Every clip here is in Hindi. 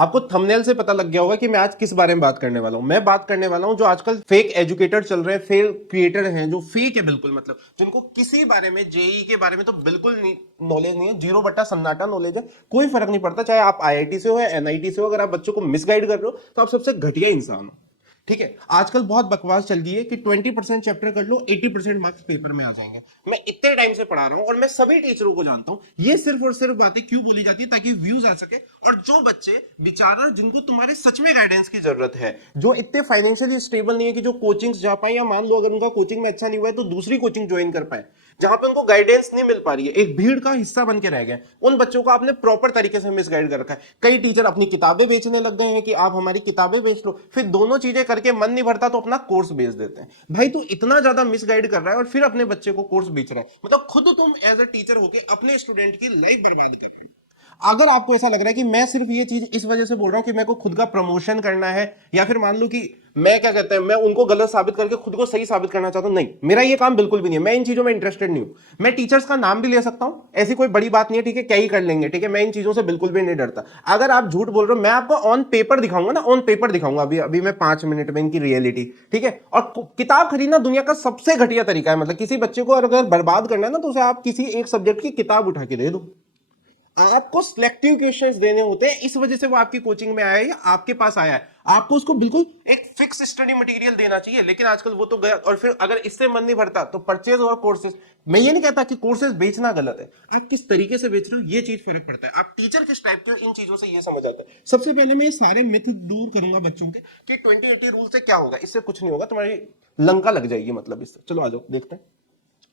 आपको थंबनेल से पता लग गया होगा कि मैं आज किस बारे में बात करने वाला हूं। मैं बात करने वाला हूं जो आजकल फेक एजुकेटर चल रहे हैं, फेक क्रिएटर हैं, जो फेक है बिल्कुल, मतलब जिनको किसी बारे में, जेई के बारे में तो बिल्कुल नहीं नॉलेज नहीं है, जीरो बट्टा सन्नाटा नॉलेज है। कोई फर्क नहीं पड़ता चाहे आप आईआईटी से हो या एनआईटी से हो, अगर आप बच्चों को मिसगाइड कर रहे हो तो आप सबसे घटिया इंसान हो। ठीक है, आजकल बहुत बकवास चल रही है कि 20% चैप्टर कर लो, 80% मार्क्स पेपर में आ जाएंगे। मैं इतने टाइम से पढ़ा रहा हूं और मैं सभी टीचरों को जानता हूं ये सिर्फ और सिर्फ बातें क्यों बोली जाती है ताकि व्यूज आ सके। और जो बच्चे बेचारा जिनको तुम्हारे सच में गाइडेंस की जरूरत है, जो इतने फाइनेंशियली स्टेबल नहीं है कि जो कोचिंग्स जा पाए, या मान लो अगर उनका कोचिंग में अच्छा नहीं हुआ है तो दूसरी कोचिंग ज्वाइन कर पाए जहां पे उनको गाइडेंस नहीं मिल पा रही है, एक भीड़ का हिस्सा बन के रह गए, उन बच्चों को आपने प्रॉपर तरीके से मिसगाइड कर रखा है। कई टीचर अपनी किताबें बेचने लग गए हैं कि आप हमारी किताबें बेच लो, फिर दोनों चीजें करके मन नहीं भरता तो अपना कोर्स बेच देते हैं। भाई तू इतना ज्यादा मिसगाइड कर रहा है और फिर अपने बच्चे को कोर्स बेच रहा है, मतलब खुद तुम एज अ टीचर होके अपने स्टूडेंट की लाइफ बर्बाद कर रहे हैं। अगर आपको ऐसा लग रहा है कि मैं सिर्फ ये चीज इस वजह से बोल रहा हूं कि मेरे को खुद का प्रमोशन करना है, या फिर मान लो कि मैं क्या कहते हैं मैं उनको गलत साबित करके खुद को सही साबित करना चाहता हूं, नहीं, मेरा ये काम बिल्कुल भी नहीं है, मैं इन चीजों में इंटरेस्टेड नहीं हूं। मैं टीचर्स का नाम भी ले सकता हूं, ऐसी कोई बड़ी बात नहीं है, ठीक है, क्या ही कर लेंगे, ठीक है, मैं इन चीजों से बिल्कुल भी नहीं डरता। अगर आप झूठ बोल रहे हो, मैं आपको ऑन पेपर दिखाऊंगा ना, ऑन पेपर दिखाऊंगा अभी अभी मैं 5 मिनट में इनकी रियलिटी, ठीक है। और किताब खरीदना दुनिया का सबसे घटिया तरीका है, मतलब किसी बच्चे को अगर बर्बाद करना है ना, तो उसे आप किसी एक सब्जेक्ट की किताब उठा के दे दो। आपको सिलेक्टिव क्वेश्चंस देने होते हैं, इस वजह से वो आपकी कोचिंग में आया है या आपके पास आया है। आपको उसको बिल्कुल एक फिक्स स्टडी मटेरियल देना चाहिए, लेकिन आजकल वो तो गया। और फिर अगर इससे मन नहीं भरता तो परचेज और कोर्सेज। मैं ये नहीं कहता कि कोर्सेज बेचना गलत है, आप किस तरीके से बेच रहे हो ये चीज फर्क पड़ता है, आप टीचर किस टाइप के हो इन चीजों से ये समझ आता है। सबसे पहले मैं ये सारे मिथ दूर करूंगा बच्चों के कि 2080 रूल से क्या होगा। इससे कुछ नहीं होगा, तुम्हारी लंका लग जाएगी, मतलब इससे। चलो आ जाओ देखते हैं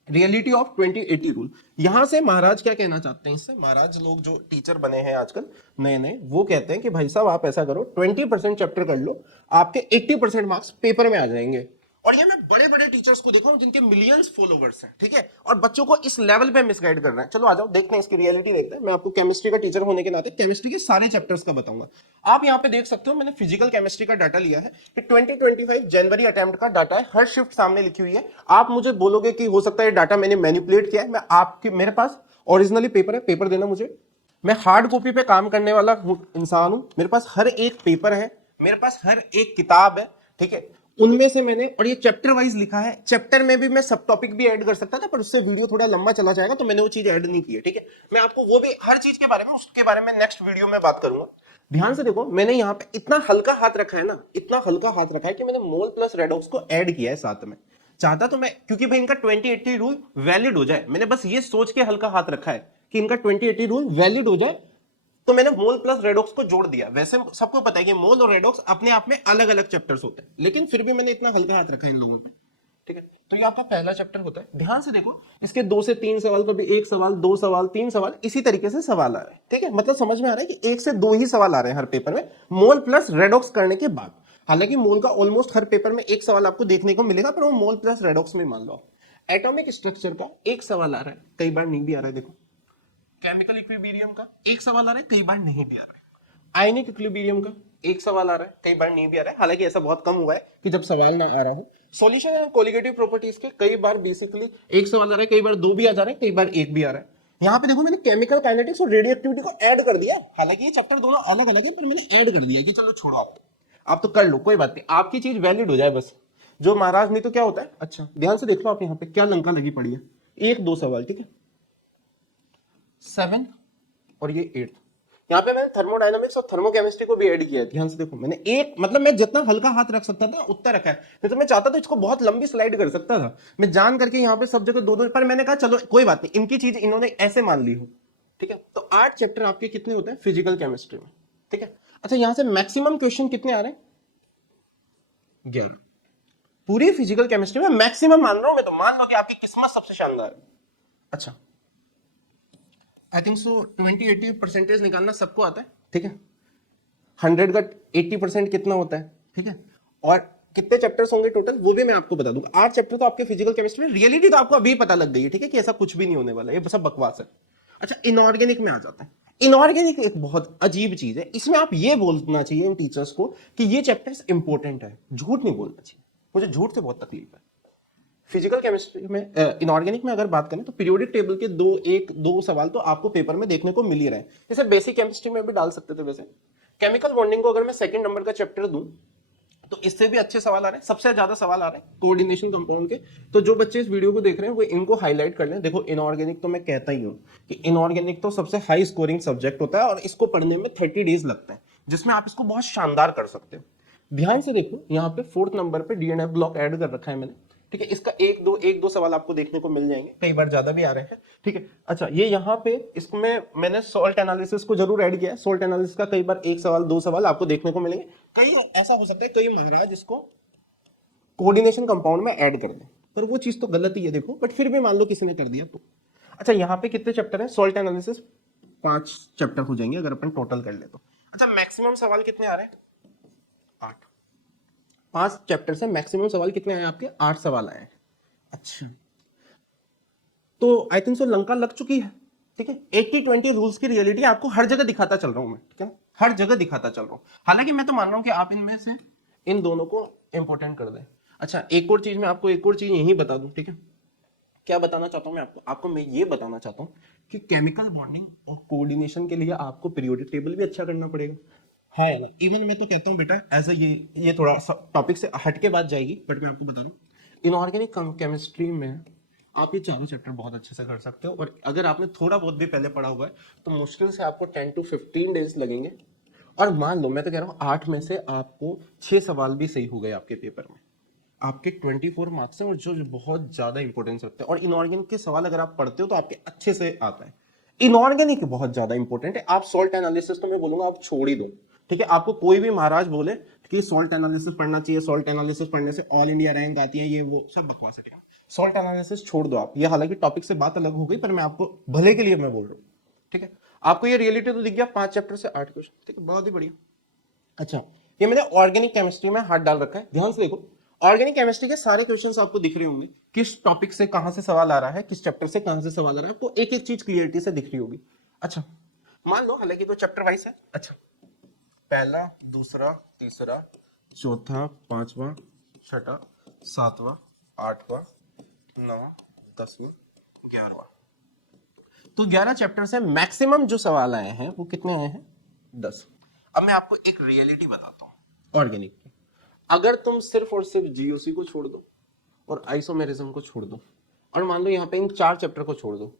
रियलिटी ऑफ 2080 रूल। यहां से महाराज क्या कहना चाहते हैं, इससे महाराज लोग जो टीचर बने हैं आजकल नए नए, वो कहते हैं कि भाई साहब आप ऐसा करो, 20% चैप्टर कर लो, आपके 80% मार्क्स पेपर में आ जाएंगे। और ये मैं बड़े बड़े टीचर्स को देखा हूं जिनके मिलियंस फॉलोवर्स हैं, ठीक है, और बच्चों को इस लेवल पे मिसगाइड कर रहे हैं। चलो आ जाओ देखते हैं इसकी रियलिटी देखते हैं। मैं आपको केमिस्ट्री का टीचर होने के नाते केमिस्ट्री के सारे चैप्टर्स का बताऊंगा। आप यहाँ पे देख सकते हो मैंने फिजिकल केमिस्ट्री का डाटा लिया है, 2025 जनवरी अटेम्प्ट का डाटा है, हर शिफ्ट सामने लिखी हुई है। आप मुझे बोलोगे कि हो सकता है डाटा मैंने मैनिपुलेट किया है, मैं आपके मेरे पास ओरिजिनली पेपर है, पेपर देना मुझे। मैं हार्ड कॉपी पे काम करने वाला इंसान हूं, मेरे पास हर एक पेपर है, मेरे पास हर एक किताब है, ठीक है। उनमें से मैंने, और ये चैप्टर वाइज लिखा है, चैप्टर में भी मैं सब टॉपिक भी ऐड कर सकता था पर उससे वीडियो थोड़ा लंबा चला जाएगा, तो मैंने वो चीज ऐड नहीं की है, ठीक है। मैं आपको वो भी हर चीज के बारे में, उसके बारे में नेक्स्ट वीडियो में बात करूंगा। ध्यान से देखो, मैंने यहाँ पे इतना हल्का हाथ रखा है ना, इतना हल्का हाथ रखा है कि मैंने मोल प्लस रेडॉक्स को ऐड किया है साथ में। चाहता तो मैं, क्योंकि भाई इनका 2080 रूल वैलिड हो जाए, मैंने बस ये सोच के हल्का हाथ रखा है कि इनका 2080 रूल वैलिड हो जाए, तो मैंने मोल प्लस रेडॉक्स को जोड़ दिया। वैसे सबको पता है कि मोल और रेडॉक्स अपने आप में अलग अलग चैप्टर्स होते हैं, लेकिन फिर भी मैंने इतना हल्का हाथ रखा है इन लोगों पे, ठीक है। तो ये आपका पहला चैप्टर होता है। ध्यान से देखो, इसके 2 से 3 सवाल, कभी 1 सवाल, 2 सवाल, 3 सवाल, इसी तरीके से सवाल आ रहे हैं, ठीक है। मतलब समझ में आ रहा है कि 1 से 2 ही सवाल आ रहे हैं हर पेपर में, मोल प्लस रेडॉक्स करने के बाद। हालांकि मोल का ऑलमोस्ट हर पेपर में एक सवाल आपको देखने को मिलेगा, पर वो मोल प्लस रेडॉक्स में मान लो। एटॉमिक स्ट्रक्चर का एक सवाल आ रहा है, कई बार नहीं भी आ रहा है, देखो। केमिकल इक्विलिब्रियम का एक सवाल आ रहा है, कई बार नहीं भी आ रहा है। आयनिक इक्विलिब्रियम का एक सवाल आ रहा है, कई बार नहीं भी आ रहा है। हालांकि ऐसा बहुत कम हुआ है कि जब सवाल ना आ रहा हो। सॉल्यूशन एंड कोलिगेटिव प्रॉपर्टीज के कई बार बेसिकली एक सवाल आ रहा है, कई बार दो भी आ जा रहे हैं, कई बार एक भी आ रहा है। यहाँ पे देखो मैंने केमिकल काइनेटिक्स और रेडियोएक्टिविटी को ऐड कर दिया है। हालांकि ये चैप्टर दोनों अलग अलग है, पर मैंने ऐड कर दिया कि चलो छोड़ो, आप तो कर लो, कोई बात नहीं, आपकी चीज वैलिड हो जाए बस। जो महाराज नहीं तो क्या होता है। अच्छा ध्यान से देख लो आप यहाँ पे क्या लंका लगी पड़ी है, 1 2 सवाल, ठीक है, 7 और ये 8। यहाँ पे मैंने थर्मोडायनामिक्स और थर्मोकेमिस्ट्री को भी ऐड किया है। ध्यान से देखो, मैंने एक, मतलब मैं जितना हल्का हाथ रख सकता था उतना रखा है। नहीं तो मैं चाहता था इसको बहुत लंबी स्लाइड कर सकता था, मैं जान करके यहाँ पे सब जगह दो दो, पर मैंने कहा चलो कोई बात नहीं, इनकी चीज इन्होंने ऐसे मान ली हो, ठीक है। तो 8 चैप्टर आपके कितने होते हैं फिजिकल केमिस्ट्री में, ठीक है। अच्छा यहाँ से मैक्सिमम क्वेश्चन कितने आ रहे हैं, 11। पूरी फिजिकल केमिस्ट्री में मैक्सिमम मान रहा हूं मैं, तो मान लो कि आपकी किस्मत सबसे शानदार है। अच्छा आई थिंक सो 20-80 परसेंटेज निकालना सबको आता है, ठीक है। 100 का 80% कितना होता है, ठीक है। और कितने चैप्टर्स होंगे टोटल वो भी मैं आपको बता दूंगा। 8 चैप्टर तो आपके फिजिकल केमिस्ट्री में। रियलिटी तो आपको अभी पता लग गई है, ठीक है, कि ऐसा कुछ भी नहीं होने वाला, ये सब बकवास है। अच्छा इनऑर्गेनिक में आ जाता है। इनऑर्गेनिक एक बहुत अजीब चीज है, इसमें आप ये बोलना चाहिए इन टीचर्स को कि ये चैप्टर्स इंपॉर्टेंट है, झूठ नहीं बोलना चाहिए। मुझे झूठ से बहुत तकलीफ है। फिजिकल केमिस्ट्री में, इनऑर्गेनिक में अगर बात करें तो पीरियोडिक टेबल के 1 2 सवाल तो आपको पेपर में देखने को मिल ही रहे हैं, जैसे बेसिक केमिस्ट्री में भी डाल सकते थे वैसे, केमिकल बॉन्डिंग को अगर मैं सेकंड नंबर का चैप्टर दूं तो इससे भी अच्छे सवाल आ रहे हैं, सबसे ज्यादा सवाल आ रहे हैं कोऑर्डिनेशन कंपाउंड के। तो जो बच्चे इस वीडियो को देख रहे हैं वो इनको हाईलाइट कर लें। देखो इनऑर्गेनिक तो मैं कहता ही हूं कि इनऑर्गेनिक तो सबसे हाई स्कोरिंग सब्जेक्ट होता है और इसको पढ़ने में 30 डेज लगते हैं, जिसमें आप इसको बहुत शानदार कर सकते हो। ध्यान से देखो, यहाँ पे 4th नंबर पे डीएनएफ ब्लॉक ऐड कर रखा है मैंने, ठीक है। इसका एक दो सवाल आपको देखने को मिल जाएंगे, कई बार ज्यादा भी आ रहे हैं, ठीक है। अच्छा, ये यहाँ पे इसमें मैंने सॉल्ट एनालिसिस को जरूर ऐड किया है। सॉल्ट एनालिसिस का कई बार एक सवाल दो सवाल आपको देखने को मिलेंगे। कई ऐसा हो सकता है कई महाराज इसको कोऑर्डिनेशन कंपाउंड में ऐड कर दें, पर वो चीज तो गलत ही है देखो, बट फिर भी मान लो किसी ने कर दिया तो। अच्छा, यहाँ पे कितने चैप्टर है सॉल्ट एनालिसिस? 5 चैप्टर हो जाएंगे अगर अपन टोटल कर ले तो। अच्छा, मैक्सिमम सवाल कितने आ रहे हैं? 8। 5 चैप्टर से मैक्सिमम सवाल कितने आए आपके? 8 सवाल आए हैं। अच्छा, तो आई थिंक सो लंका लग चुकी है, ठीक है। 80-20 रूल्स की रियलिटी आपको हर जगह दिखाता चल रहा हूं मैं, ठीक है, हर जगह दिखाता चल रहा हूं। हालांकि मैं तो मान रहा हूं कि आप इनमें से इन दोनों को इंपॉर्टेंट कर दें। अच्छा, एक और चीज मैं आपको एक और चीज यही बता दूं, ठीक है। क्या बताना चाहता हूं मैं आपको मैं ये बताना चाहता हूं कि केमिकल बॉन्डिंग और कोऑर्डिनेशन के लिए आपको पीरियोडिक टेबल भी अच्छा करना पड़ेगा। हाँ या ना? इवन मैं तो कहता हूँ बेटा एज ये थोड़ा टॉपिक से हट के बात जाएगी, बट मैं आपको बता दूं इनऑर्गेनिक केमिस्ट्री में आप ये चारों चैप्टर बहुत अच्छे से कर सकते हो। और अगर आपने थोड़ा बहुत भी पहले पढ़ा हुआ है तो मुश्किल से आपको 10 to 15 डेज लगेंगे। और मान लो मैं तो कह रहा हूँ 8 में से आपको 6 सवाल भी सही हो गए आपके पेपर में, आपके 24 मार्क्स हैं, और जो बहुत ज्यादा इंपॉर्टेंस रखते हैं। और इनऑर्गेनिक के सवाल अगर आप पढ़ते हो तो आपके अच्छे से आता है। इनऑर्गेनिक बहुत ज्यादा इंपॉर्टेंट है। आप सॉल्ट एनालिसिस तो मैं बोलूंगा आप छोड़ ही दो, ठीक है। आपको कोई भी महाराज बोले कि सॉल्ट एनालिसिस पढ़ना चाहिए, सॉल्ट एनालिसिस पढ़ने से ऑल इंडिया रैंक आती है, ये वो सब बकवास है। सॉल्ट एनालिसिस छोड़ दो आप। ये हालांकि टॉपिक से बात अलग हो गई, पर मैं आपको भले के लिए मैं बोल रहा हूँ, ठीक है। आपको ये रियलिटी तो दिख गया, 5 चैप्टर से 8 क्वेश्चन, ठीक है, बहुत ही बढ़िया। अच्छा, ये मैंने ऑर्गेनिक केमिस्ट्री में हाथ डाल रखा है, ध्यान से देखो। ऑर्गेनिक केमिस्ट्री के सारे क्वेश्चंस आपको दिख रहे होंगे, किस टॉपिक से कहां से सवाल आ रहा है, किस चैप्टर से कहां से सवाल आ रहा है, आपको एक एक चीज क्लियरिटी से दिख रही होगी। अच्छा, मान लो हालांकि तो चैप्टर वाइज है। अच्छा, पहला, दूसरा, तीसरा, चौथा, पांचवा, छठा, सातवां, आठवां, 9, 10वां, 11वां, तो 11 चैप्टर से मैक्सिमम जो सवाल आए हैं वो कितने आए हैं? 10। अब मैं आपको एक रियलिटी बताता हूं ऑर्गेनिक की। अगर तुम सिर्फ और सिर्फ जीओसी को छोड़ दो और आइसोमेरिज्म को छोड़ दो और मान लो यहाँ पे इन 4 चैप्टर को छोड़ दो,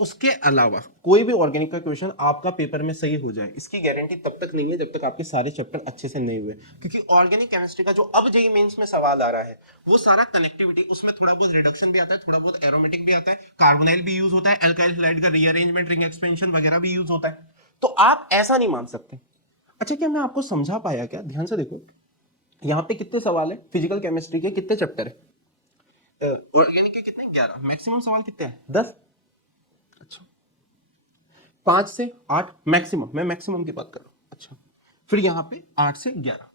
उसके अलावा कोई भी ऑर्गेनिक का क्वेश्चन आपका पेपर में सही हो जाए, इसकी गारंटी तब तक नहीं है जब तक आपके सारे चैप्टर अच्छे से नहीं हुए। क्योंकि ऑर्गेनिक केमिस्ट्री का जो अब जेईई मेंस में सवाल आ रहा है वो सारा कनेक्टिविटी, उसमें थोड़ा बहुत रिडक्शन भी आता है, थोड़ा बहुत एरोमेटिक भी आता है, कार्बोनाइल भी यूज होता है, अल्काइल हैलाइड का रीअरेंजमेंट, रिंग एक्सपेंशन वगैरह भी यूज होता है। तो आप ऐसा नहीं मान सकते। अच्छा, क्या मैं आपको समझा पाया क्या? ध्यान से देखो, यहाँ पे कितने सवाल है फिजिकल केमिस्ट्री के, कितने चैप्टर है? ऑर्गेनिक के कितने? 11। मैक्सिमम सवाल कितने हैं? 10। अच्छा, 5 से 8 मैक्सिमम, मैं मैक्सिमम की बात कर रहा हूं। अच्छा, फिर यहाँ पे 8 से 11।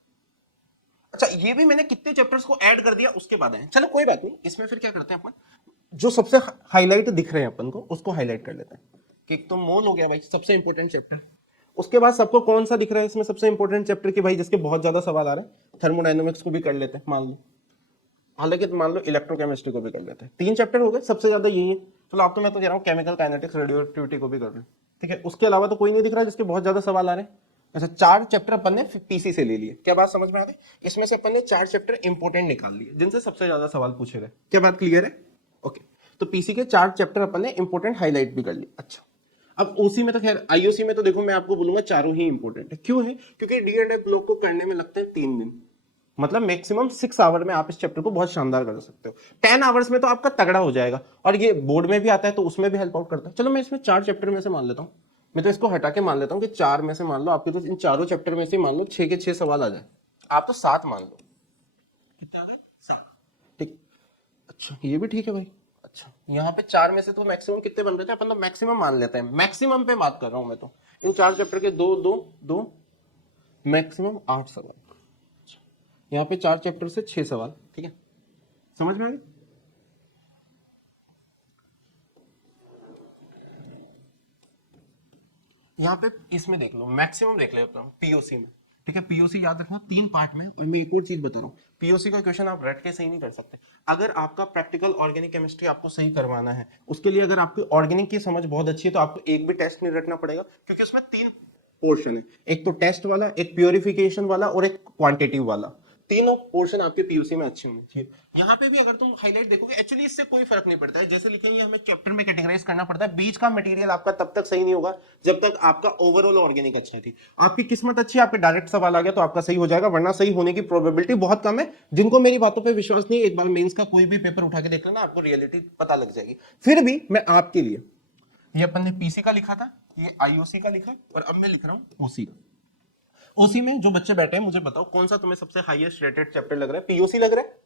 अच्छा, ये भी मैंने कितने चैप्टर्स को ऐड कर दिया उसके बाद है। चलो कोई बात नहीं, इसमें फिर क्या करते हैं अपन, जो सबसे हाईलाइट दिख रहे हैं अपन को उसको हाईलाइट कर लेते हैं। कि एक तो मोल हो गया भाई सबसे इंपॉर्टेंट चैप्टर। उसके बाद सबको कौन सा दिख रहा है इसमें सबसे इंपॉर्टेंट चैप्टर की भाई, जिसके बहुत ज्यादा सवाल आ रहा है? थर्मोडायनामिक्स को भी कर लेते हैं मान लो, हालांकि मान लो इलेक्ट्रोकेमिस्ट्री को भी कर लेते हैं। 3 चैप्टर हो गए, सबसे ज्यादा यही है। चलो आप तो मैं तो कह रहा हूँ केमिकल काइनेटिक्स, रेडियोएक्टिविटी को भी कर लो, ठीक है। उसके अलावा तो कोई नहीं दिख रहा जिसके बहुत ज्यादा सवाल आ रहे हैं। अच्छा, 4 चैप्टर अपन ने पीसी से ले लिए, क्या बात समझ में आ रही है? इसमें से अपन ने 4 चैप्टर इंपॉर्टेंट निकाल लिए जिनसे सबसे ज्यादा सवाल पूछे गए। क्या बात क्लियर है? ओके, तो पीसी के 4 चैप्टर अपन ने इंपॉर्टेंट हाईलाइट भी कर लिए। अच्छा, अब ओसी में तो खैर, आईओसी में तो देखो मैं आपको बोलूंगा चारों ही इंपॉर्टेंट है। क्यों है? क्योंकि डी एंड एफ ब्लॉक को करने में लगता है 3 दिन, मतलब मैक्सिमम 6 आवर में आप इस चैप्टर को बहुत शानदार कर सकते हो। 10 आवर्स में तो आपका तगड़ा हो जाएगा, और ये बोर्ड में भी आता है तो उसमें भी हेल्प आउट करता है। चलो मैं इसमें 4 चैप्टर में से मान लेता हूँ, मैं तो इसको हटा के मान लेता हूँ कि 4 में से मान लो आपके तो इन चारों चैप्टर में से मान लो 6 के 6 सवाल आ जाए, आप तो 7 मान लो। कितना आ गए? 7, ठीक। अच्छा, ये भी ठीक है भाई। अच्छा, यहाँ पे 4 में से तो मैक्सिमम कितने बन रहे थे? अपन तो मैक्सिमम मान लेते हैं, मैक्सिमम पे बात कर रहा हूँ मैं तो। इन 4 चैप्टर के 2 2 2 मैक्सिमम 8 सवाल। यहाँ पे 4 चैप्टर से 6 सवाल, ठीक है, समझ में आ गया? यहाँ पे इसमें देख लो, मैक्सिमम देख लेता हूँ पीओसी में, ठीक है। पीओसी याद रखना 3 पार्ट में। और मैं एक और चीज बता रहा हूँ, पीओसी का क्वेश्चन आप रट के सही नहीं कर सकते। अगर आपका प्रैक्टिकल ऑर्गेनिक केमिस्ट्री आपको सही करवाना है, उसके लिए अगर आपकी ऑर्गेनिक की समझ बहुत अच्छी है तो आपको एक भी टेस्ट नहीं रटना पड़ेगा, क्योंकि उसमें 3 पोर्शन है, एक तो टेस्ट वाला, एक प्योरिफिकेशन वाला और एक क्वांटिटिव वाला। तीनों पोर्शन आपके पीयूसी में अच्छे होने चाहिए। यहाँ पे भी अगर तुम हाईलाइट देखोगे, एक्चुअली इससे कोई फर्क नहीं पड़ता है, जैसे लिखेंगे हमें चैप्टर में कैटेगराइज करना पड़ता है। बीच का मटेरियल आपका तब तक सही नहीं होगा जब तक आपका ओवरऑल ऑर्गेनिक अच्छा थी। आपकी किस्मत अच्छी, आपके डायरेक्ट सवाल आ गया तो आपका सही हो जाएगा, वरना सही होने की प्रोबेबिलिटी बहुत कम है। जिनको मेरी बातों पर विश्वास नहीं, एक बार मेंस का कोई भी पेपर उठा के देख लेना, आपको रियलिटी पता लग जाएगी। फिर भी मैं आपके लिए, ये अपन ने पीसी का लिखा था, ये आईओसी का लिखा, और अब मैं लिख रहा हूं ओसी का। ओसी में जो बच्चे बैठे हैं मुझे बताओ कौन सा तुम्हें सबसे हाईएस्ट रेटेड चैप्टर लग रहा है? पीओसी लग रहा है,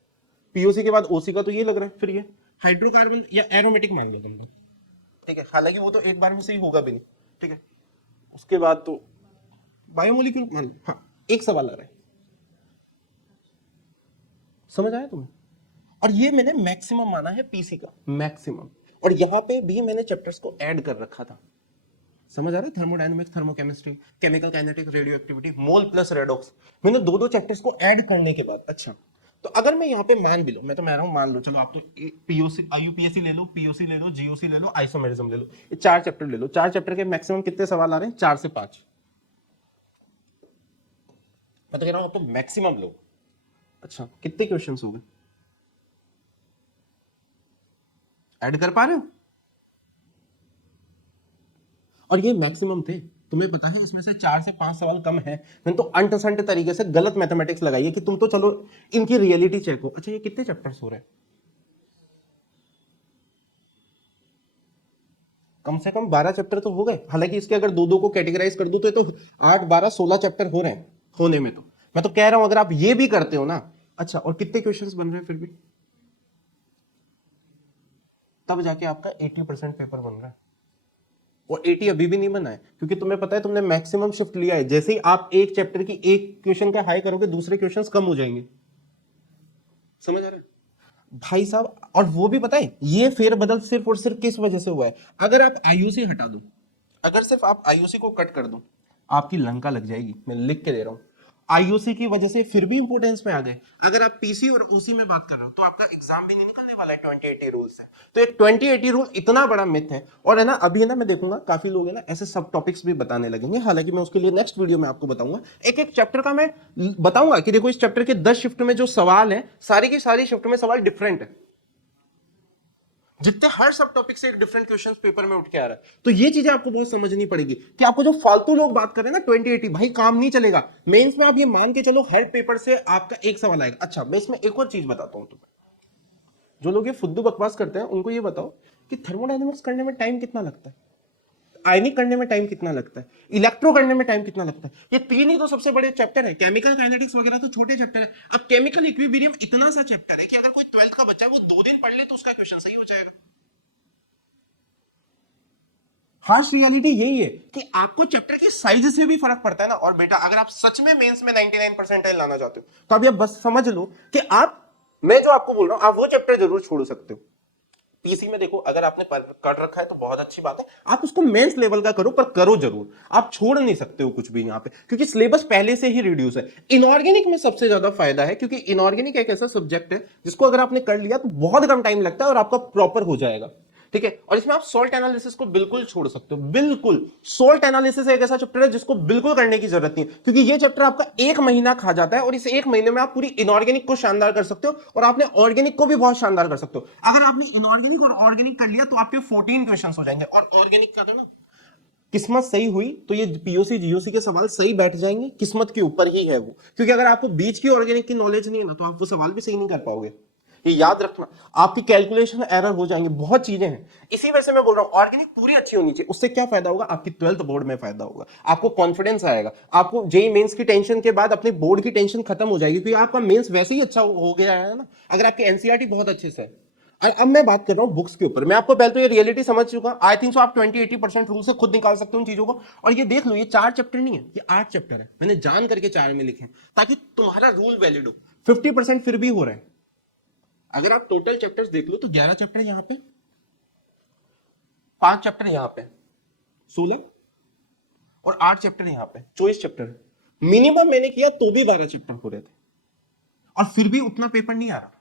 पीओसी के बाद ओसी का तो ये लग रहा है, फिर ये हाइड्रोकार्बन या एरोमेटिक मान लो तुमको, ठीक है, हालांकि वो तो एक बार में से ही होगा भी नहीं, ठीक है। उसके बाद तो बायोमोलिक्यूल मान लो, हाँ एक सवाल आ रहा है, समझ आया तुम्हें? और ये मैंने मैक्सिमम माना है पीसी का, मैक्सिमम। और यहां पे भी मैंने चैप्टर्स को ऐड कर रखा था, समझ आ रहा है? Thermodynamics, thermochemistry, chemical kinetics, radioactivity, mole plus redox, मैंने दो दो चैप्टर्स को ऐड करने के बाद, अच्छा तो अगर मैं यहाँ पे मान भी लो, मैं तो मैं रहा हूँ मान लो, चलो आप तो पीओसी आईयूपीएससी ले लो, पीओसी ले लो, जीओसी ले लो, आइसोमेरिज्म ले लो, ये 4 चैप्टर ले लो। 4 चैप्टर के मैक्सिमम कितने सवाल आ रहे हैं? 4 से 5। मैं तो कह रहा हूँ आप तो मैक्सिमम लो। अच्छा कितने क्वेश्चन हो गए? ऐड कर पा रहे हो? और ये मैक्सिमम थे, तुम्हें पता है उसमें से 4 से 5 सवाल कम है। मैंने तो अंट संट तरीके से गलत मैथमेटिक्स लगाई है कि तुम तो चलो इनकी रियलिटी चेक हो। अच्छा ये कितने चैप्टर्स हो रहे हैं? कम से कम 12 चैप्टर तो हो गए, हालांकि इसके अगर दो दो को कैटेगराइज कर दूं तो ये तो 8 12 16 चैप्टर हो रहे हैं होने में। तो मैं तो कह रहा हूं अगर आप ये भी करते हो ना, अच्छा और कितने क्वेश्चंस बन रहे हैं फिर भी, तब जाके आपका 80% पेपर बन रहा है। और 80 अभी भी नहीं बना है, क्योंकि तुम्हें पता है तुमने मैक्सिमम शिफ्ट लिया है। जैसे ही आप एक चैप्टर की एक क्वेश्चन का हाई करोगे, दूसरे क्वेश्चंस कम हो जाएंगे, समझ आ रहा है भाई साहब? और वो भी पता है ये फेरबदल सिर्फ और सिर्फ किस वजह से हुआ है? अगर आप आईयूसी हटा दो, अगर सिर्फ आप आईयूसी को कट कर दो, आपकी लंका लग जाएगी, मैं लिख के दे रहा हूं। आईयूसी की वजह से फिर भी इंपोर्टेंस में आ गए। अगर आप पीसी और ओसी में बात कर रहे हो तो आपका एग्जाम भी नहीं निकलने वाला है 2080 रूल से। तो एक 2080 रूल इतना बड़ा मिथ है। और है ना, अभी है ना, मैं देखूंगा काफी लोग है ना ऐसे सब टॉपिक्स भी बताने लगेंगे, हालांकि मैं उसके लिए नेक्स्ट वीडियो में आपको बताऊंगा। एक एक चैप्टर का मैं बताऊंगा कि देखो इस चैप्टर के 10 शिफ्ट में जो सवाल है, सारी की सारी शिफ्ट में सवाल डिफरेंट है, जितने हर सब टॉपिक से एक डिफरेंट क्वेश्चन पेपर में उठ के आ रहा है। तो ये चीजें आपको बहुत समझनी पड़ेगी कि आपको जो फालतू लोग बात कर रहे हैं ना 2080, भाई काम नहीं चलेगा। मेंस में आप ये मान के चलो हर पेपर से आपका एक सवाल आएगा। अच्छा मैं इसमें एक और चीज बताता हूं तुम्हें, जो लोग ये फुद्दू बकवास करते हैं उनको ये बताओ कि थर्मोडायनेमिक्स करने में टाइम कितना लगता है, आयनिक करने में टाइम कितना लगता है, इलेक्ट्रो करने में टाइम कितना लगता है। ये तीन ही तो सबसे बड़े चैप्टर है। केमिकल काइनेटिक्स वगैरह तो छोटे चैप्टर है। अब केमिकल इक्विलिब्रियम इतना सा चैप्टर है कि अगर कोई 12th का बच्चा है वो 2 दिन पढ़ ले तो उसका क्वेश्चन सही हो जाएगा। हार्श रियलिटी यही है कि आपको चैप्टर के साइज से भी फर्क पड़ता है ना। और बेटा अगर आप सच में मेंस में 99 परसेंटाइल लाना चाहते हो तो अब ये बस समझ लो कि आप, मैं जो आपको बोल रहा हूं आप वो चैप्टर जरूर छोड़ सकते हो। पीसी में देखो अगर आपने कर रखा है तो बहुत अच्छी बात है, आप उसको मेंस लेवल का करो, पर करो जरूर। आप छोड़ नहीं सकते हो कुछ भी यहाँ पे, क्योंकि सिलेबस पहले से ही रिड्यूस है। इनऑर्गेनिक में सबसे ज्यादा फायदा है, क्योंकि इनऑर्गेनिक एक ऐसा सब्जेक्ट है जिसको अगर आपने कर लिया तो बहुत कम टाइम लगता है और आपका प्रॉपर हो जाएगा, ठीक है। और इसमें आप सोल्ट एनालिसिस को बिल्कुल छोड़ सकते हो, बिल्कुल। सोल्ट एनालिसिस एक ऐसा चैप्टर है जिसको बिल्कुल करने की जरूरत नहीं है, क्योंकि ये चैप्टर आपका 1 महीना खा जाता है और इस 1 महीने में आप पूरी इनऑर्गेनिक को शानदार कर सकते हो और आपने ऑर्गेनिक को भी बहुत शानदार कर सकते हो। अगर आपने इनऑर्गेनिक और ऑर्गेनिक कर लिया तो आपके 14 क्वेश्चन हो जाएंगे। और ऑर्गेनिक का तो ना, किस्मत सही हुई तो ये पीओसी जीओसी के सवाल सही बैठ जाएंगे, किस्मत के ऊपर ही है वो। क्योंकि अगर आपको बीच की ऑर्गेनिक की नॉलेज नहीं है ना तो आप वो सवाल भी सही नहीं कर पाओगे, ये याद रखना। आपकी कैलकुलेशन एरर हो जाएंगे, बहुत चीजें हैं। इसी वजह से मैं बोल रहा हूं ऑर्गेनिक पूरी अच्छी होनी चाहिए। उससे क्या फायदा होगा? आपकी 12th बोर्ड में फायदा होगा, आपको कॉन्फिडेंस आएगा, आपको जेई मेंस की टेंशन के बाद अपनी बोर्ड की टेंशन खत्म हो जाएगी, क्योंकि आपका मेंस वैसे ही अच्छा हो गया है ना, अगर आपकी एनसीईआरटी बहुत अच्छे से है। और अब मैं बात कर रहा हूं बुक्स के ऊपर। मैं आपको पहले तो ये रियलिटी समझ चुका, आई थिंक सो आप 20-80% रूल से खुद निकाल सकते हो उन चीजों को। और ये देख लो, ये 4 चैप्टर नहीं है, ये 8 चैप्टर है। मैंने जान करके 4 में लिखे ताकि तुम्हारा रूल वैलिड हो। 50% फिर भी हो रहा है। अगर आप टोटल चैप्टर्स देख लो तो 11 चैप्टर यहां पे, 5 चैप्टर यहां पे, 16 और 8 चैप्टर यहां पे, 24 चैप्टर। मिनिमम मैंने किया तो भी 12 चैप्टर हो रहे थे और फिर भी उतना पेपर नहीं आ रहा।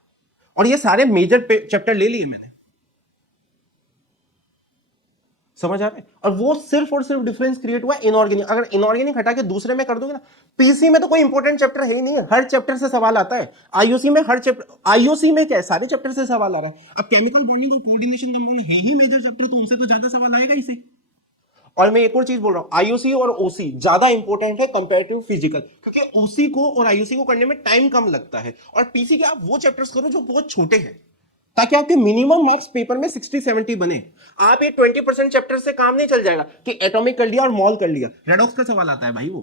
और ये सारे मेजर चैप्टर ले लिए मैंने, समझ आ रहा है? और वो सिर्फ और सिर्फ डिफरेंस क्रिएट हुआ इनऑर्गेनिक। अगर इनऑर्गेनिक हटा के दूसरे में कर दोगे ना, पीसी में तो कोई इंपॉर्टेंट चैप्टर है ही नहीं है, हर चैप्टर से सवाल आता है। आईओसी में हर चैप्टर, आईओसी में क्या है, सारे चैप्टर से सवाल आ रहा है। अब केमिकल बॉन्डिंग और कोऑर्डिनेशन कंपाउंड है ही मेजर चैप्टर, तो उनसे तो ज्यादा सवाल आएगा इसे। और मैं एक और चीज बोल रहा हूं, आईओसी और ओसी ज्यादा इंपॉर्टेंट है कंपेयर टू फिजिकल, क्योंकि ओसी को और आईओसी को करने में टाइम कम लगता है। और पीसी के आप वो चैप्टर्स करो जो बहुत छोटे हैं, ताकि आपके मिनिमम मार्क्स पेपर में 60-70 बने। आप ये 20% चैप्टर से काम नहीं चल जाएगा कि एटॉमिक कर लिया और मॉल कर लिया, रेडॉक्स का सवाल आता है भाई। वो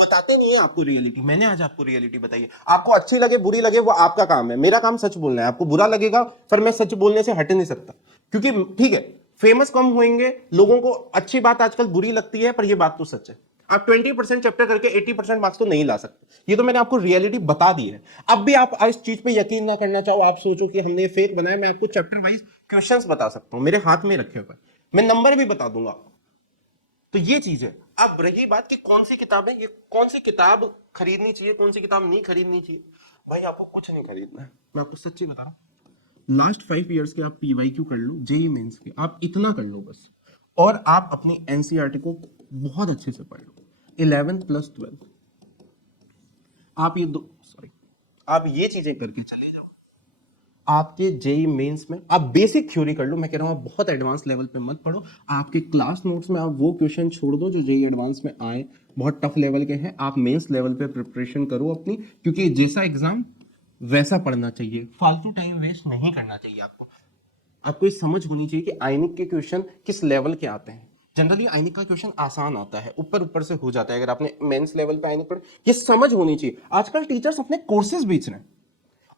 बताते नहीं है आपको रियलिटी। मैंने आज आपको रियलिटी बताई है। आपको अच्छी लगे बुरी लगे वो आपका काम है, मेरा काम सच बोलना है। आपको बुरा लगेगा, फिर मैं सच बोलने से हट नहीं सकता, क्योंकि ठीक है फेमस कम होंगे, लोगों को अच्छी बात आजकल बुरी लगती है, पर ये बात तो सच है। आप 20% चैप्टर करके 80% मार्क्स तो नहीं ला सकते, ये तो मैंने आपको रियलिटी बता दी है। अब भी आप इस चीज पे यकीन ना करना चाहो, आप सोचो कि हमने फेक बनाया, मैं आपको चैप्टर वाइज क्वेश्चंस बता सकता हूं, मेरे हाथ में रखे हुए, मैं नंबर भी बता दूंगा। तो ये चीज है। अब रही बात कि कौन सी किताब है, ये कौन सी किताब खरीदनी चाहिए, कौन सी किताब नहीं खरीदनी चाहिए। भाई आपको कुछ नहीं खरीदना है, मैं आपको सच्ची बता रहा हूं। लास्ट 5 ईयर्स के आप पीवाईक्यू कर लो, जेई मेंस के, आप इतना कर लो बस, और आप अपनी एनसीईआरटी को बहुत अच्छे से पढ़ लो। 11 प्लस 12 आप ये दो, सॉरी, आप ये चीजें करके चले जाओ, आपके जेई मेंस में आप बेसिक थ्योरी कर लो। मैं कह रहा हूं आप बहुत एडवांस लेवल पे मत पढ़ो, आपके क्लास नोट्स में आप वो क्वेश्चन छोड़ दो जो जेई एडवांस में आए, बहुत टफ लेवल के हैं। आप मेंस लेवल पे प्रिपरेशन करो अपनी, क्योंकि जैसा एग्जाम वैसा पढ़ना चाहिए, फालतू टाइम वेस्ट नहीं करना चाहिए। आपको ये समझ होनी चाहिए कि आइनिक के क्वेश्चन किस लेवल के आते हैं। जनरली आइनिक का क्वेश्चन आसान आता है, ऊपर ऊपर से हो जाता है। अगर आपने मेंस लेवल पे आइनिक पढ़, ये समझ होनी चाहिए। आजकल टीचर्स अपने कोर्सेज बेच रहे हैं,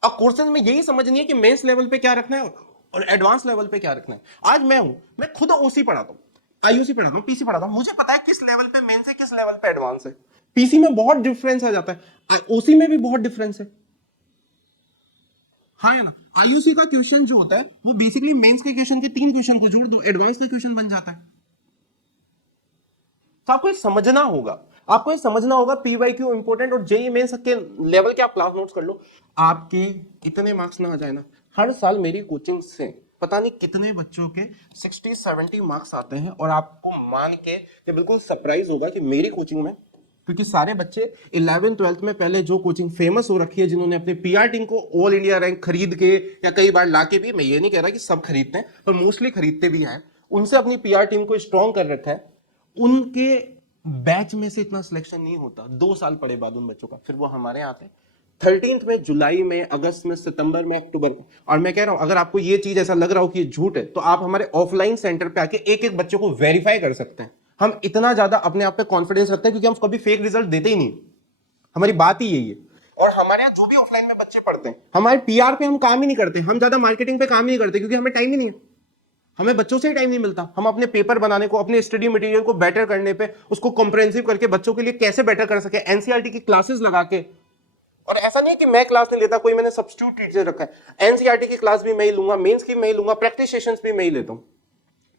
अब कोर्सेज में यही समझनी है कि मेंस लेवल पे क्या रखना है और एडवांस लेवल पे क्या रखना है। आज मैं खुद ओसी पढ़ाता हूं, आईओसी पढ़ाता हूं, पीसी पढ़ाता हूं, मुझे पता है किस लेवल पे मेंस है, किस लेवल पे एडवांस है। पीसी में बहुत डिफरेंस आ जाता है, ओसी में भी बहुत डिफरेंस है। हाँ है ना? आईयूसी का क्वेश्चन जो होता है वो बेसिकली मेंस के क्वेश्चन के 3 क्वेश्चन को जोड़ दो, एडवांस का क्वेश्चन बन जाता है। तो आपको ये समझना होगा, आपको ये समझना होगा पीवाईक्यू इंपॉर्टेंट, और जेई मेंस के लेवल के आप क्लास नोट्स कर लो। आपके इतने मार्क्स ना आ जाए ना, हर साल मेरी कोचिंग से पता नहीं कितने बच्चों के 60-70 मार्क्स आते हैं, और आपको मान के ये बिल्कुल सरप्राइज होगा कि मेरी कोचिंग में, क्योंकि सारे बच्चे 11th-12th में पहले जो कोचिंग फेमस हो रखी है, जिन्होंने अपने पीआर टीम को ऑल इंडिया रैंक खरीद के या कई बार लाके भी, मैं ये नहीं कह रहा कि सब खरीदते हैं पर मोस्टली खरीदते भी हैं, उनसे अपनी पीआर टीम को स्ट्रॉन्ग कर रखा है, उनके बैच में से इतना सिलेक्शन नहीं होता 2 साल पढ़े बाद उन बच्चों का, फिर वो हमारे यहाँ आते हैं 13th में, जुलाई में, अगस्त में, सितंबर में, अक्टूबर में। और मैं कह रहा हूं अगर आपको ये चीज ऐसा लग रहा हो कि ये झूठ है, तो आप हमारे ऑफलाइन सेंटर पे आके एक एक बच्चे को वेरीफाई कर सकते हैं। हम इतना ज्यादा अपने आप पे कॉन्फिडेंस रखते हैं क्योंकि हम कभी फेक रिजल्ट देते ही नहीं, हमारी बात ही यही है। और हमारे यहाँ जो भी ऑफलाइन में बच्चे पढ़ते हैं, हमारे पीआर पे हम काम ही नहीं करते, हम ज्यादा मार्केटिंग पे काम नहीं करते, क्योंकि हमें टाइम ही नहीं है, हमें बच्चों से ही टाइम नहीं मिलता। हम अपने पेपर बनाने को, अपने स्टडी मटेरियल को बेटर करने पे, उसको कॉम्प्रिहेंसिव करके बच्चों के लिए कैसे बेटर कर सके, एनसीईआरटी की क्लासेस लगा के। और ऐसा नहीं कि मैं क्लास नहीं लेता, कोई मैंने सब्स्टिट्यूट टीचर रखा है, एनसीईआरटी की क्लास भी मैं ही लूंगा, मेंस की मैं ही लूंगा, प्रैक्टिस सेशंस भी मैं ही लेता हूं।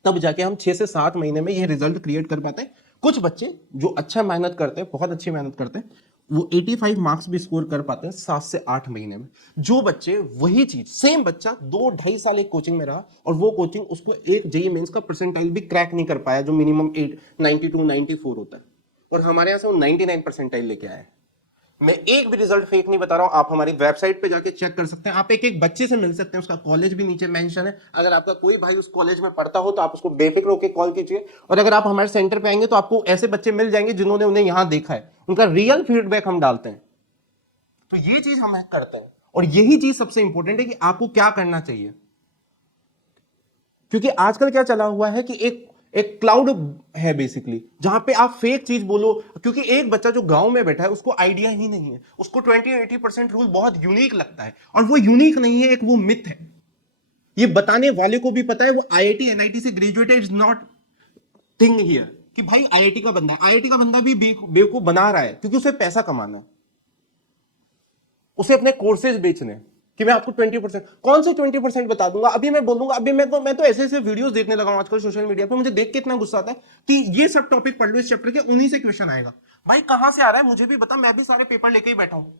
तब जाके हम 6 से 7 महीने में ये रिजल्ट क्रिएट कर पाते हैं। कुछ बच्चे जो अच्छा मेहनत करते हैं, बहुत अच्छी मेहनत करते हैं, वो 85 मार्क्स भी स्कोर कर पाते हैं 7 से 8 महीने में। जो बच्चे वही चीज, सेम बच्चा 2-2.5 साल एक कोचिंग में रहा और वो कोचिंग उसको एक जेईई मेंस का परसेंटाइल भी क्रैक नहीं कर पाया, जो मिनिमम 92-94 होता है, और हमारे यहां से वो 99 परसेंटाइल लेके आया है। मैं एक भी रिजल्ट फेक नहीं बता रहा हूं, आप हमारी वेबसाइट पे जाके चेक कर सकते हैं, आप एक एक बच्चे से मिल सकते हैं, उसका कॉलेज भी नीचे मेंशन है। अगर आपका कोई भाई उस कॉलेज में पढ़ता हो तो आप उसको बेफिक्र होकर कॉल कीजिए, और अगर आप हमारे सेंटर पे आएंगे तो आपको ऐसे बच्चे मिल जाएंगे जिन्होंने उन्हें यहां देखा है, उनका रियल फीडबैक हम डालते हैं। तो ये चीज हम करते हैं, और यही चीज सबसे इंपॉर्टेंट है कि आपको क्या करना चाहिए। क्योंकि आजकल क्या चला हुआ है कि एक एक क्लाउड है बेसिकली, जहां पे आप फेक चीज बोलो, क्योंकि एक बच्चा जो गांव में बैठा है उसको आइडिया ही नहीं है, उसको 20-80% रूल बहुत यूनिक लगता है, और वो यूनिक नहीं है, एक वो मिथ है। ये बताने वाले को भी पता है, वो आईआईटी एनआईटी से graduated is not thing here कि भाई आईआईटी का बंदा है, आईआईटी का बंदा भी बेवकूफ बना रहा है, क्योंकि उसे पैसा कमाना है, उसे अपने कोर्सेज बेचने हैं कि मैं आपको 20%, कौन से 20% बता दूंगा, अभी मैं बोलूंगा। अभी मैं तो ऐसे ऐसे वीडियोस देखने लगा हूं आजकल सोशल मीडिया पे, मुझे देख के इतना गुस्सा आता है कि ये सब टॉपिक पढ़ लो इस चैप्टर के, उन्हीं से क्वेश्चन आएगा। भाई कहां से आ रहा है मुझे भी बता, मैं भी सारे पेपर लेके ही बैठा हूं।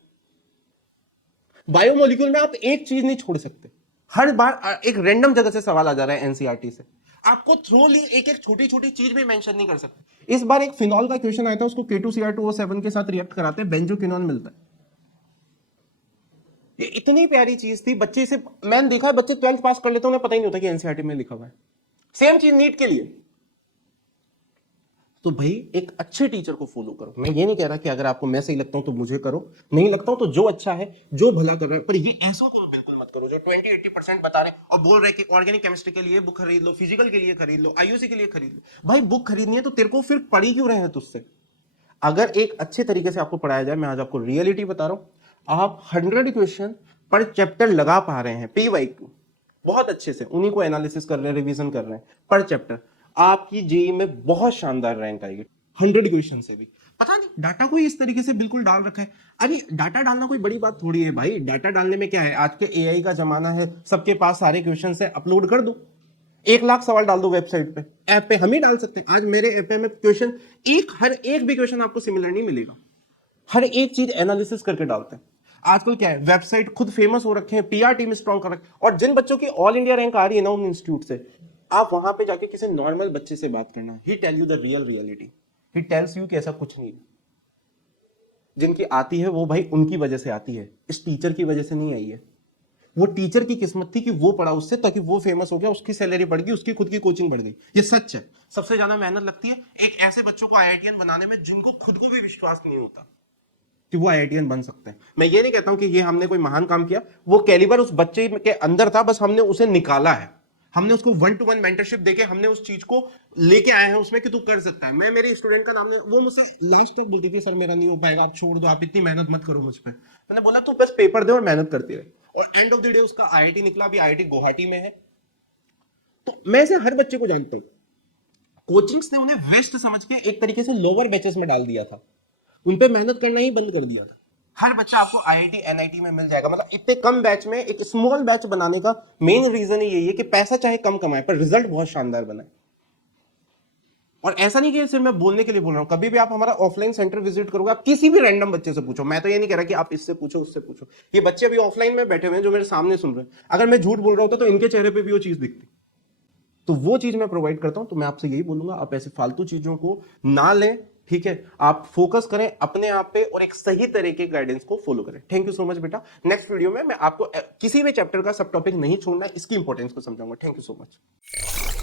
बायोमोलिक्यूल में आप एक चीज नहीं छोड़ सकते, हर बार एक रैंडम जगह से सवाल आ जा रहा है एनसीईआरटी से। आपको थ्रोली एक एक छोटी छोटी चीज भी मेंशन नहीं कर सकते। इस बार एक फिनॉल का क्वेश्चन आया था, उसको K2Cr2O7 के साथ रिएक्ट कराते हैं, बेंजोक्विनोन मिलता है। ये इतनी प्यारी चीज थी, बच्चे इसे, मैंने देखा है बच्चे 12th पास कर लेते हैं, उन्हें पता ही नहीं होता कि एनसीईआरटी में लिखा हुआ है। सेम चीज नीट के लिए। तो भाई एक अच्छे टीचर को फॉलो करो। मैं ये नहीं कह रहा कि अगर आपको मैं सही लगता हूं तो मुझे करो, नहीं लगता हूं तो जो अच्छा है, जो भला कर रहा है, पर ये ऐसा को बिल्कुल मत करो जो 20-80% बता रहे और बोल रहे कि ऑर्गेनिक केमिस्ट्री के लिए बुक खरीद लो, फिजिकल के लिए खरीद लो, आईयूसी के लिए खरीद लो। भाई बुक खरीदनी है तो तेरे को फिर पढ़ी क्यों रहे हैं तुझसे? अगर एक अच्छे तरीके से आपको पढ़ाया जाए, मैं आज आपको रियलिटी बता रहा हूं, आप 100 क्वेश्चन पर चैप्टर लगा पा रहे हैं, PYQ बहुत अच्छे से, उन्हीं को एनालिसिस कर रहे हैं, रिवीजन कर रहे हैं पर चैप्टर, आपकी जेई में बहुत शानदार रैंक आएगी 100 क्वेश्चन से भी। पता नहीं डाटा को इस तरीके से बिल्कुल डाल रखा है। अरे डाटा डालना कोई बड़ी बात थोड़ी है भाई, डाटा डालने में क्या है, आज के एआई का जमाना है, सबके पास सारे क्वेश्चन है, अपलोड कर दो, 1 लाख सवाल डाल दो वेबसाइट पे, ऐप पे हम ही डाल सकते हैं। आज मेरे ऐप पे में क्वेश्चन हर एक भी क्वेश्चन आपको सिमिलर नहीं मिलेगा, हर एक चीज एनालिसिस करके डालते हैं। आजकल क्या है, वेबसाइट खुद फेमस हो रखे हैं, पीआर टीम स्ट्रॉन्ग कर रखे हैं, और जिन बच्चों की ऑल इंडिया रैंक आ रही है ना उन इंस्टीट्यूट से, आप वहां पे जाके किसी नॉर्मल बच्चे से बात करना, he tell you the real reality, he tells you कि ऐसा कुछ नहीं है। जिनकी आती है वो भाई उनकी वजह से आती है, इस टीचर की वजह से नहीं आई है। वो टीचर की किस्मत थी कि वो पढ़ा उससे, ताकि वो फेमस हो गया, उसकी सैलरी बढ़ गई, उसकी खुद की कोचिंग बढ़ गई। ये सच है। सबसे ज्यादा मेहनत लगती है एक ऐसे बच्चों को आईआईटीएन बनाने में जिनको खुद को भी विश्वास नहीं होता कि वो आईआईटीएन बन सकते हैं। मैं ये नहीं कहता हूं कि ये हमने कोई महान काम किया, वो कैलिबर उस बच्चे के अंदर था, बस हमने उसे निकाला है, हमने उसको 1-to-1 मेंटरशिप देके हमने उस चीज को लेके आए हैं उसमें कि तू कर सकता है। मैं मेरे स्टूडेंट का नाम ले, वो मुझसे लास्ट तक बोलती थी सर मेरा नहीं हो पाएगा, आप छोड़ दो, आप इतनी मेहनत मत करो मुझ पे। मैंने बोला तू बस पेपर दे और मेहनत करती रहे, और एंड ऑफ द डे उसका आईआईटी निकला, अभी आईआईटी गुवाहाटी में है। तो मैं से हर बच्चे को जानता हूं, कोचिंग्स ने उन्हें वेस्ट समझ के एक तरीके से लोअर बैचेस में डाल दिया था, उन पे मेहनत करना ही बंद कर दिया था। हर बच्चा आपको आईआईटी एनआईटी में मिल जाएगा, मतलब इतने कम बैच में एक स्मॉल बैच बनाने का मेन रीजन ही यही है कि पैसा चाहे कम कमाए पर रिजल्ट बहुत शानदार बनाए। और ऐसा नहीं कि सिर्फ मैं बोलने के लिए बोल रहा हूं, कभी भी आप हमारा ऑफलाइन सेंटर विजिट करोगे, आप किसी भी रैंडम बच्चे से पूछो, मैं तो ये नहीं कह रहा कि आप इससे पूछो उससे पूछो, ये बच्चे अभी ऑफलाइन में बैठे हुए हैं जो मेरे सामने सुन रहे हैं, अगर मैं झूठ बोल रहा होता तो इनके चेहरे पे भी वो चीज दिखती। तो वो चीज मैं प्रोवाइड करता हूं, तो मैं आपसे यही बोलूंगा आप ऐसे फालतू चीजों को ना लें, ठीक है? आप फोकस करें अपने आप पे और एक सही तरह के गाइडेंस को फॉलो करें। थैंक यू सो मच बेटा। नेक्स्ट वीडियो में मैं आपको किसी भी चैप्टर का सब टॉपिक नहीं छोड़ना है, इसकी इंपॉर्टेंस को समझाऊंगा। Thank you so much.